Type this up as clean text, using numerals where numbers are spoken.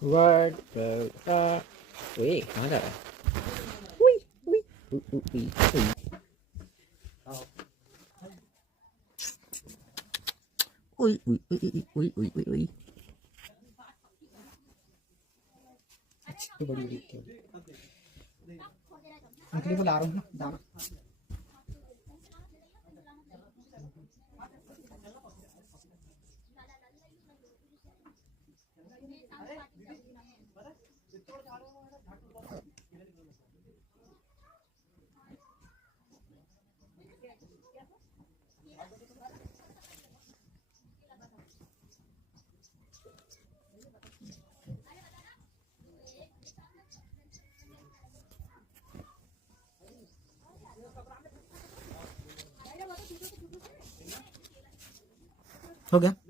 What the fuck? Ui, nói rồi. Ui, ui, ui, ui, ui, ui. Ui, ui, ui, ui, ui, ui, ui, ui. तो बड़ी बड़ी निकली तो ला रहा हूँ ना दाना। हो गया।